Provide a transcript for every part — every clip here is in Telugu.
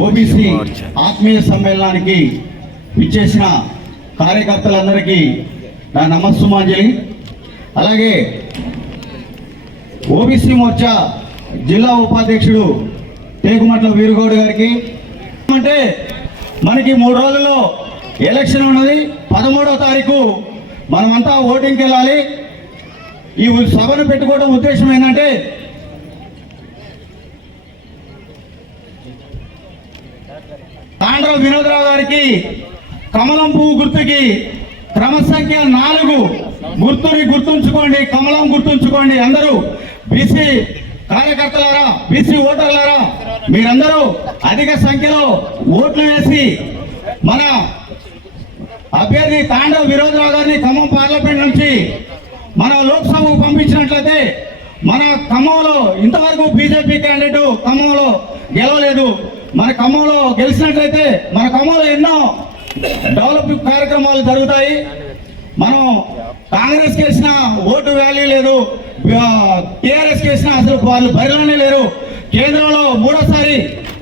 ఓబీసీ ఆత్మీయ సమ్మేళనానికి విచ్చేసిన కార్యకర్తలందరికీ నా నమస్సుమాంజలి. అలాగే ఓబీసీ మోర్చా జిల్లా ఉపాధ్యక్షుడు టేకుమట్ల వీరుగౌడ్ గారికి అంటే మనకి 3 రోజుల్లో ఎలక్షన్ ఉన్నది. 13వ తారీఖు మనమంతా ఓటింగ్కి వెళ్ళాలి. ఈ సభను పెట్టుకోవడం ఉద్దేశం ఏంటంటే తాండ్ర వినోదరావు గారికి కమలం పువ్వు గుర్తుకి క్రమసంఖ్య 4 గుర్తుని గుర్తుంచుకోండి, కమలం గుర్తుంచుకోండి. అందరూ బీసీ కార్యకర్తలారా, బీసీ ఓటర్లారా, మీరందరూ అధిక సంఖ్యలో ఓట్లు వేసి మన అభ్యర్థి తాండవ వినోదరావు గారిని ఖమ్మం పార్లమెంట్ నుంచి మన లోక్సభకు పంపించినట్లయితే మన ఖమ్మంలో ఇంతవరకు బీజేపీ క్యాండిడేట్ ఖమ్మంలో గెలవలేదు. మన ఖమ్మంలో గెలిచినట్లయితే మన ఖమ్మంలో ఎన్నో డెవలప్ కార్యక్రమాలు జరుగుతాయి. మనం కాంగ్రెస్ కేసిన ఓటు వాల్యూ లేదు, టీఆర్ఎస్ కేసిన అసలు వాళ్ళు బరిలోనే లేరు. కేంద్రంలో 3వసారి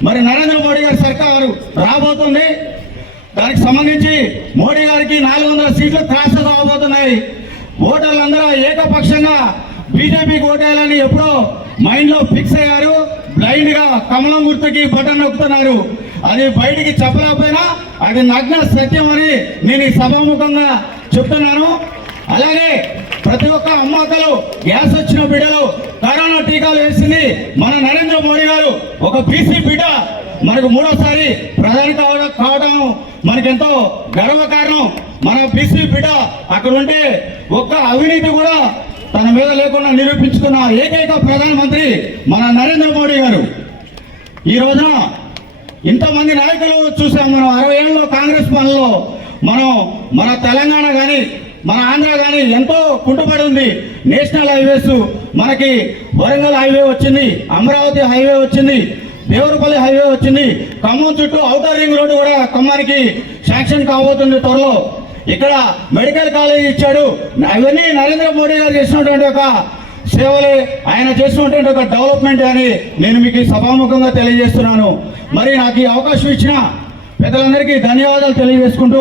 మరి నరేంద్ర మోడీ గారి సర్కారు రాబోతుంది. దానికి సంబంధించి మోడీ గారికి 400 సీట్లు క్రాస్ అవబోతున్నాయి. ఓటర్లందరూ ఏకపక్షంగా బీజేపీకి ఓటేయాలని ఎప్పుడో మైండ్ లో ఫిక్స్ అయ్యారు. బ్లైండ్ గా కమలం గుర్తుకి బటన్ నొక్కుతున్నారు. అది బయటికి చెప్పలేకపోయినా అది నగ్న సత్యం అని నేను ఈ సభాముఖంగా చెప్తున్నాను. అలాగే ప్రతి ఒక్క అమ్మకలు గ్యాస్ వచ్చిన బిడ్డలు కరోనా టీకాలు వేసింది మన నరేంద్ర మోడీ గారు. ఒక బీసీ బిడ్డ మనకు 3వసారి ప్రధాని కావడం మనకెంతో గర్వకారణం. మన బీసీ బిడ్డ అక్కడ ఉంటే ఒక్క అవినీతి కూడా తన మీద లేకుండా నిరూపించుకున్న ఏకైక ప్రధానమంత్రి మన నరేంద్ర మోడీ గారు. ఈ రోజున ఇంతమంది నాయకులు చూసాం. మనం 60 ఏళ్ళలో కాంగ్రెస్ పాలనలో మన తెలంగాణ కానీ మన ఆంధ్ర కానీ ఎంతో కుంటుపడి ఉంది. నేషనల్ హైవేస్ మనకి వరంగల్ హైవే వచ్చింది, అమరావతి హైవే వచ్చింది, దేవరపల్లి హైవే వచ్చింది. ఖమ్మం చుట్టూ ఔటర్ రింగ్ రోడ్డు కూడా ఖమ్మానికి శాంక్షన్ కాబోతుంది త్వరలో. ఇక్కడ మెడికల్ కాలేజ్ ఇచ్చాడు. అవన్నీ నరేంద్ర మోడీ గారు చేసినటువంటి ఒక సేవలే, ఆయన చేసినటువంటి ఒక డెవలప్మెంట్ అని నేను మీకు సభాముఖంగా తెలియజేస్తున్నాను. మరి నాకు ఈ అవకాశం ఇచ్చిన పెద్దలందరికీ ధన్యవాదాలు తెలియజేసుకుంటూ